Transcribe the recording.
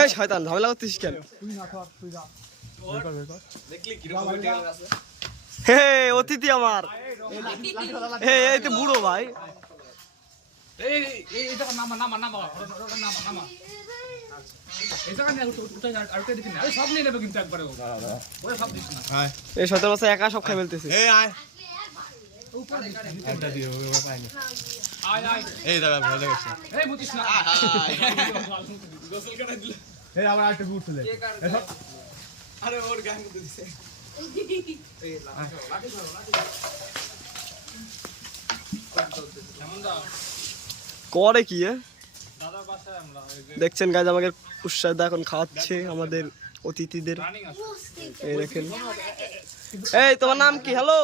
এই শয়তান ঝামেলা করছিস কেন? হে অতিথি আমার, এই তো বুড়ো ভাই। এই শয়তান বাচ্চা একা সব খাই ফেলতেছে। করে কি দেখছেন গাইজ, আমাকে উৎসাহ এখন খাওয়াচ্ছে আমাদের অতিথিদের। এই দেখেন, এই তোমার নাম কি? হ্যালো।